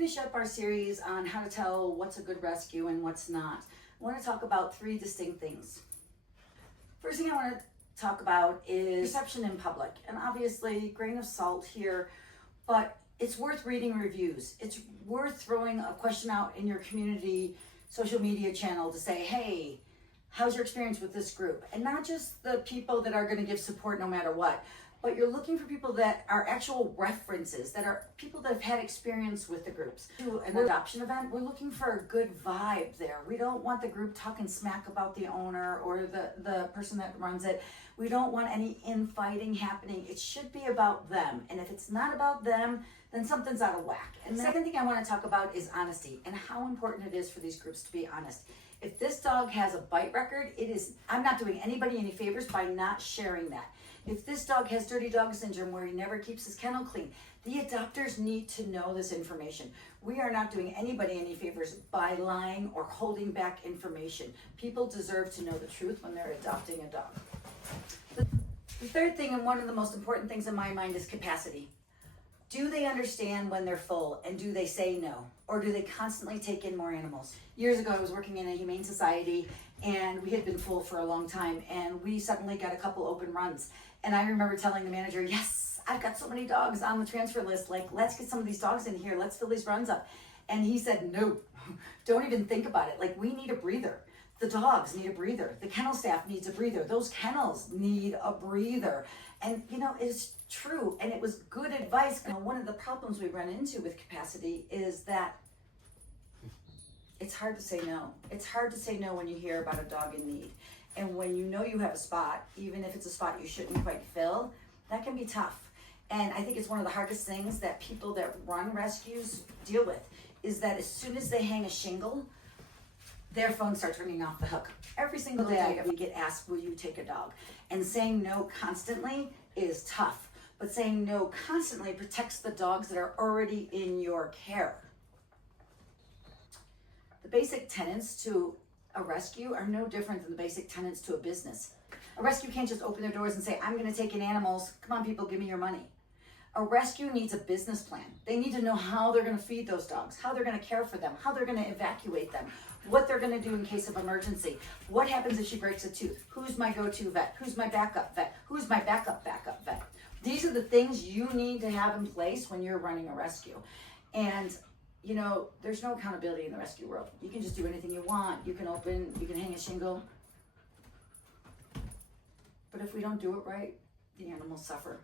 finish up our series on how to tell what's a good rescue and what's not, I want to talk about three distinct things. First thing I want to talk about is perception in public. And obviously, grain of salt here, but it's worth reading reviews. It's worth throwing a question out in your community social media channel to say, hey, how's your experience with this group? And not just the people that are going to give support no matter what, but you're looking for people that are actual references, that are people that have had experience with the groups. To an adoption event, we're looking for a good vibe there. We don't want the group talking smack about the owner or the person that runs it. We don't want any infighting happening. It should be about them. And if it's not about them, then something's out of whack. And the second thing I want to talk about is honesty and how important it is for these groups to be honest. If this dog has a bite record, I'm not doing anybody any favors by not sharing that. If this dog has dirty dog syndrome where he never keeps his kennel clean, the adopters need to know this information. We are not doing anybody any favors by lying or holding back information. People deserve to know the truth when they're adopting a dog. The third thing, and one of the most important things in my mind, is capacity. Do they understand when they're full, and do they say no? Or do they constantly take in more animals? Years ago, I was working in a humane society, and we had been full for a long time, and we suddenly got a couple open runs. And I remember telling the manager, yes, I've got so many dogs on the transfer list, like, let's get some of these dogs in here, let's fill these runs up. And he said, no, don't even think about it. Like, we need a breather. The dogs need a breather. The kennel staff needs a breather. Those kennels need a breather. And, it's true. And it was good advice. One of the problems we run into with capacity is that it's hard to say no. It's hard to say no when you hear about a dog in need. And when you know you have a spot, even if it's a spot you shouldn't quite fill, that can be tough. And I think it's one of the hardest things that people that run rescues deal with, is that as soon as they hang a shingle, their phone starts ringing off the hook. Every single day we get asked, will you take a dog? And saying no constantly is tough, but saying no constantly protects the dogs that are already in your care. The basic tenets to a rescue are no different than the basic tenets to a business. A rescue can't just open their doors and say, I'm gonna take in animals, come on people, give me your money. A rescue needs a business plan. They need to know how they're gonna feed those dogs, how they're gonna care for them, how they're gonna evacuate them, what they're gonna do in case of emergency. What happens if she breaks a tooth? Who's my go-to vet? Who's my backup vet? Who's my backup vet? These are the things you need to have in place when you're running a rescue. And there's no accountability in the rescue world. You can just do anything you want. You can hang a shingle. But if we don't do it right, the animals suffer.